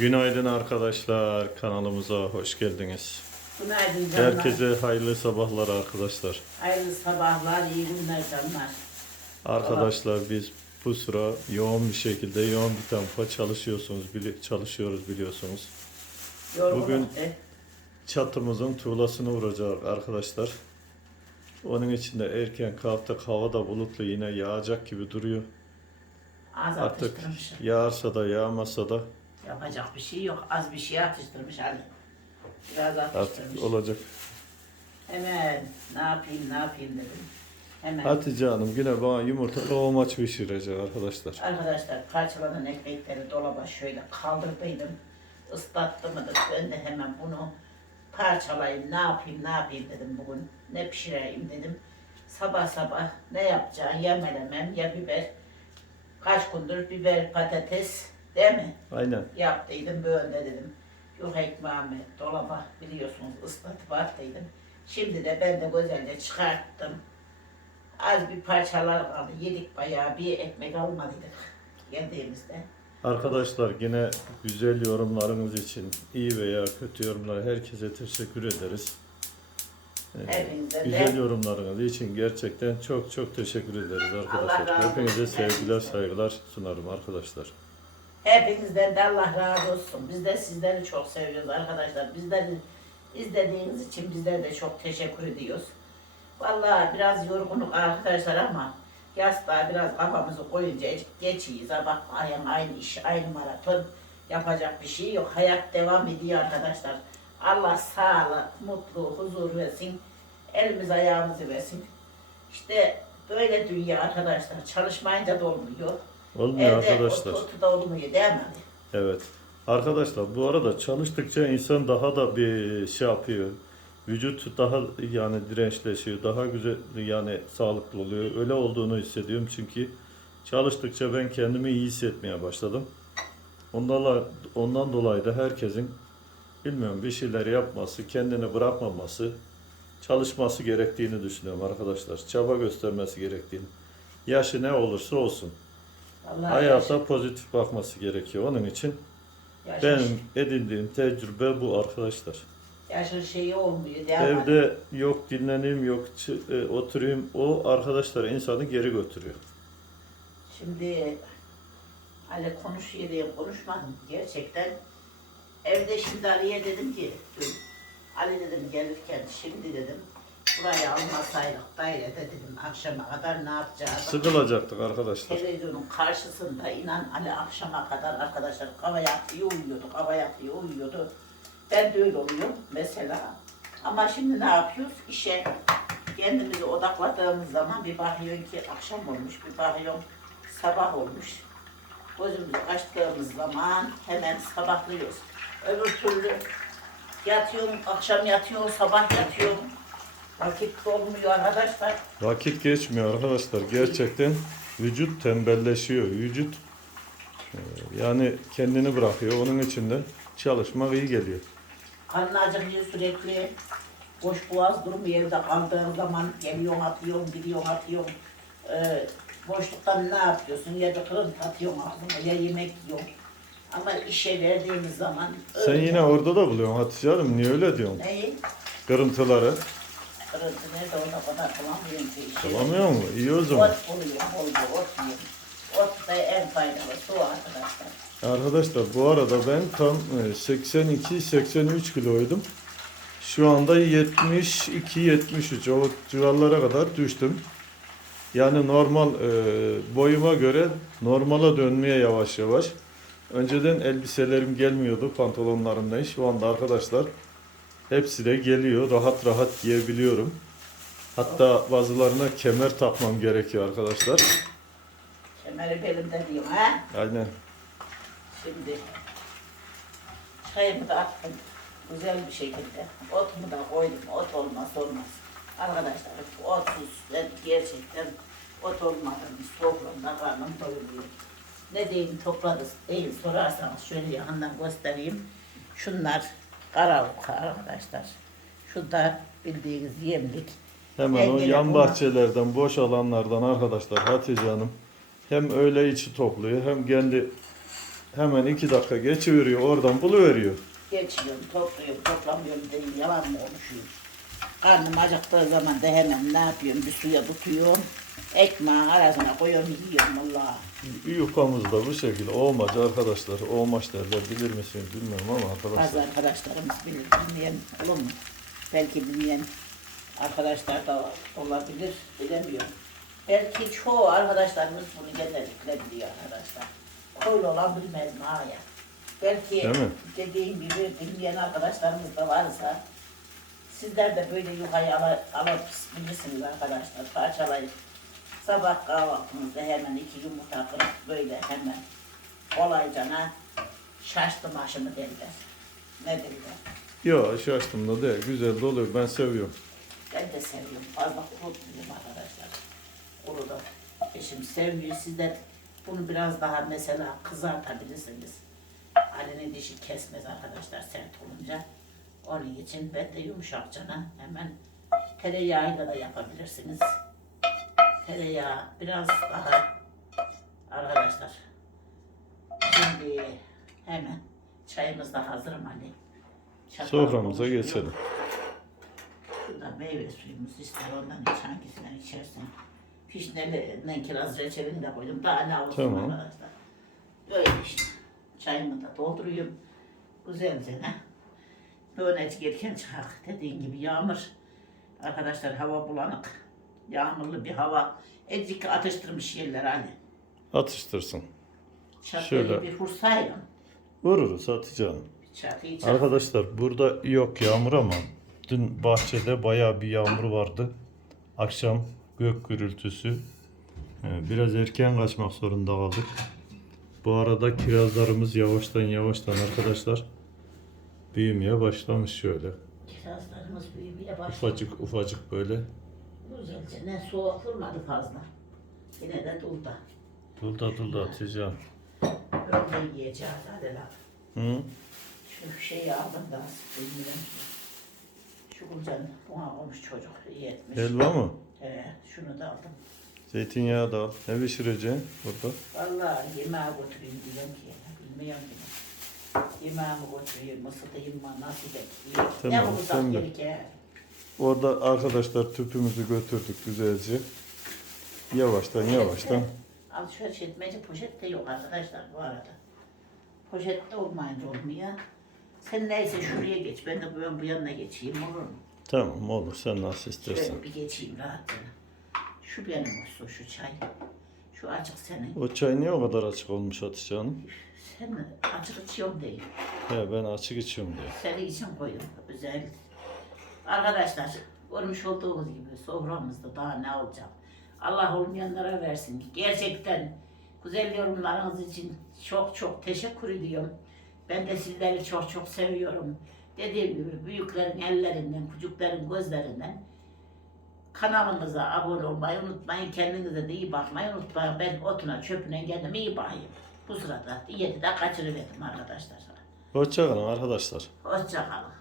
Günaydın arkadaşlar. Kanalımıza hoş geldiniz. Günaydın canlar. Herkese hayırlı sabahlar arkadaşlar. Hayırlı sabahlar, iyi günler canlar. Arkadaşlar biz bu sıra yoğun bir şekilde yoğun bir tempo çalışıyorsunuz, bili- çalışıyoruz biliyorsunuz. Yorgunluk Bugün- de. Çatımızın tuğlasını vuracak arkadaşlar. Onun için de erken kalktık. Hava da bulutlu yine yağacak gibi duruyor. Az Artık yağarsa da yağmasa da Yapacak bir şey yok. Az bir şey atıştırmış Ali. Biraz artık atıştırmış. olacak. Hemen ne yapayım ne yapayım dedim. Hemen. Hatice Hanım yine bana yumurta kavurmaç pişirecek arkadaşlar. Arkadaşlar parçalanan ekmekleri dolaba şöyle kaldırdıydım. Islattım mıdır? Ben de hemen bunu parçalayayım, ne yapayım, ne yapayım dedim bugün. Ne pişireyim dedim. Sabah sabah ne yapacağım? Ya menemen ya biber. Kaç gündür biber, patates değil mi? Aynen. Yaptıydım böyle dedim. Yok ekmeğimi dolaba biliyorsunuz ıslatıp attıydım. Şimdi de ben de güzelce çıkarttım. Az bir parçalar kaldı. Yedik bayağı bir ekmek almadıydık geldiğimizde. Arkadaşlar yine güzel yorumlarınız için iyi veya kötü yorumlar herkese teşekkür ederiz. Ee, Hepinize güzel de yorumlarınız için gerçekten çok çok teşekkür ederiz arkadaşlar. Hepinize sevgiler saygılar sunarım arkadaşlar. Hepinizden de Allah razı olsun. Biz de sizleri çok seviyoruz arkadaşlar. Bizleri izlediğiniz için bizlere de çok teşekkür ediyoruz. Vallahi biraz yorgunluk arkadaşlar ama yastığa biraz kafamızı koyunca geçiyiz. Bakmayın aynı iş, aynı maraton. Yapacak bir şey yok. Hayat devam ediyor arkadaşlar. Allah sağlık, mutlu, huzur versin. Elimiz ayağımızı versin. İşte böyle dünya arkadaşlar. Çalışmayınca da olmuyor. Olmuyor Evde arkadaşlar. oturup da olmuyor değil mi? Evet. Arkadaşlar bu arada çalıştıkça insan daha da bir şey yapıyor. Vücut daha yani dirençleşiyor. Daha güzel yani sağlıklı oluyor. Öyle olduğunu hissediyorum çünkü çalıştıkça ben kendimi iyi hissetmeye başladım. Ondan, ondan dolayı da herkesin bilmiyorum bir şeyler yapması, kendini bırakmaması, çalışması gerektiğini düşünüyorum arkadaşlar. Çaba göstermesi gerektiğini. Yaşı ne olursa olsun. Vallahi Hayata pozitif bakması gerekiyor. Onun için yaş, benim edindiğim tecrübe bu arkadaşlar. yaşın şeyi olmuyor mi? Evde yok dinleneyim, yok e, oturayım. O arkadaşlar insanı geri götürüyor. Şimdi Ali konuşuyor diye konuşmadım. Gerçekten evde şimdi Ali'ye dedim ki dün Ali dedim gelirken şimdi dedim burayı almasaydık dairede dedim akşama kadar ne yapacağız? Sıkılacaktık arkadaşlar. Televizyonun karşısında inan Ali akşama kadar arkadaşlar kava yatıyor uyuyordu, kava yatıyor uyuyordu. Ben de öyle oluyorum mesela. Ama şimdi ne yapıyoruz? İşe kendimizi odakladığımız zaman bir bakıyorsun ki akşam olmuş, bir bakıyorsun sabah olmuş. Gözümüzü açtığımız zaman hemen sabahlıyoruz. Öbür türlü yatıyorsun, akşam yatıyorsun, sabah yatıyorsun. Vakit olmuyor arkadaşlar. Vakit geçmiyor arkadaşlar. Gerçekten vücut tembelleşiyor. Vücut e, yani kendini bırakıyor. Onun için de çalışmak iyi geliyor. Karnın acıkıyor sürekli. Boş boğaz durmuyor evde kaldığın zaman geliyorsun atıyorsun, gidiyorsun atıyorsun. Ee, boşluktan ne yapıyorsun? Ya da kırıntı atıyorsun ağzına ya yemek yiyorsun. Ama işe verdiğimiz zaman Sen öyle. yine orada da buluyorsun Hatice Hanım. Niye öyle diyorsun? Neyi? Kırıntıları. Kırıntı nerede orada kadar bulamıyorum ki işe. Bulamıyor mu? İyi o zaman. Ot ot. Ot da en arkadaşlar. Arkadaşlar bu arada ben tam e, 82-83 kiloydum. Şu anda 72-73 o civarlara kadar düştüm. Yani normal e, boyuma göre normala dönmeye yavaş yavaş. Önceden elbiselerim gelmiyordu pantolonlarımla. Şu anda arkadaşlar hepsi de geliyor. Rahat rahat giyebiliyorum. Hatta bazılarına kemer takmam gerekiyor arkadaşlar. Kemeri belimde diyorum ha. Aynen. Şimdi çayımı da attım güzel bir şekilde. Otumu da koydum. Ot olmaz olmaz. Arkadaşlar otsuz ben gerçekten ot olmadan soframda karnım doyuruyor. Ne diyeyim topladınız değil sorarsanız şöyle yakından göstereyim. Şunlar karavuka arkadaşlar. Şu da bildiğiniz yemlik. Hemen o yan buna- bahçelerden, boş alanlardan arkadaşlar Hatice Hanım hem öğle içi topluyor hem kendi hemen iki dakika geçiveriyor oradan buluveriyor. Geçiyorum, topluyorum, toplamıyorum değil, yalan mı konuşuyorum. Karnım acıktığı zaman da hemen ne yapıyorum, bir suya tutuyorum. Ekmeğin arasına koyuyorum, yiyorum valla. Yufkamız da bu şekilde olmacı arkadaşlar. Olmaç derler bilir misiniz bilmiyorum ama Bazı arkadaşlar. arkadaşlarımız bilir, bilmeyen olur mu? Belki bilmeyen arkadaşlar da olabilir, bilemiyorum. Belki çoğu arkadaşlarımız bunu genellikle biliyor arkadaşlar. Koyun olan bilmez mi ya? Belki dediğim gibi bilmeyen arkadaşlarımız da varsa sizler de böyle yukayı ala- alıp bilirsiniz arkadaşlar. Parçalayıp sabah kahvaltınızda hemen iki yumurta kırıp böyle hemen kolaycana şaştım aşımı derler. Ne derler? Ya şaştım da değil. Güzel de oluyor. Ben seviyorum. Ben de seviyorum. Fazla kuru tutuyorum arkadaşlar. Kuru da eşim sevmiyor. Sizler bunu biraz daha mesela kızartabilirsiniz. Ali'nin dişi kesmez arkadaşlar sert olunca. Onun için ben de yumuşakçana hemen tereyağıyla da yapabilirsiniz. Tereyağı biraz daha arkadaşlar. Şimdi hemen çayımız da hazır mı Ali? Çatal Soframıza geçelim. Şurada meyve suyumuz ister ondan iç hangisinden içersen. Pişnelinden kiraz reçelini de koydum. Daha ne olsun Tamam. arkadaşlar. Böyle işte. Çayımı da dolduruyorum. Güzelce ne? Böyle gelirken çıkak. Dediğin gibi yağmur. Arkadaşlar hava bulanık. Yağmurlu bir hava. Ecik atıştırmış yerler hani. Atıştırsın. Çatıyı Şöyle. bir vursaydım. Vururuz atacağım. Çatıyı çat. Arkadaşlar burada yok yağmur ama dün bahçede bayağı bir yağmur vardı. Akşam gök gürültüsü. Ee, Biraz erken kaçmak zorunda kaldık. Bu arada kirazlarımız yavaştan yavaştan arkadaşlar büyümeye başlamış şöyle. Kirazlarımız büyümeye başladı. Ufacık ufacık böyle. Güzelce ne soğuk vurmadı fazla. Yine de dulda. Dulda dulda atacağım. Öyle yiyeceğiz hadi lan. Hı? Şu şeyi aldım da bilmiyorum. Şu Gülcan buna olmuş çocuk iyi etmiş. Helva mı? He, şunu da aldım. Zeytinyağı da al. Ne pişireceksin burada? Vallahi yemeğe götüreyim diyorum ki. Bilmiyorum ki. Yemeğimi götüreyim, ısıtayım mı, nasıl bekliyor. Tamam, ne de. gerekir. Orada arkadaşlar tüpümüzü götürdük güzelce. Yavaştan yavaştan. Alışveriş etmece poşet de yok arkadaşlar bu arada. Poşet de olmayınca olmuyor. Sen neyse şuraya geç, ben de bu, bu yanına geçeyim olur mu? Tamam olur sen nasıl istersen. Şöyle bir geçeyim rahatça. Şu benim olsun şu çay. Şu açık senin. O çay niye o kadar açık olmuş Hatice Hanım? Sen açık içiyorum değil. He ben açık içiyorum diyor. Senin için koydum özel. Arkadaşlar görmüş olduğunuz gibi soframızda daha ne olacak? Allah olmayanlara versin. Gerçekten güzel yorumlarınız için çok çok teşekkür ediyorum. Ben de sizleri çok çok seviyorum. Dediğim gibi büyüklerin ellerinden, küçüklerin gözlerinden kanalımıza abone olmayı unutmayın. Kendinize de iyi bakmayı unutmayın. Ben otuna çöpüne kendime iyi bakayım. Bu sırada diyeti de kaçırıverdim arkadaşlar. Hoşçakalın arkadaşlar. Hoşçakalın.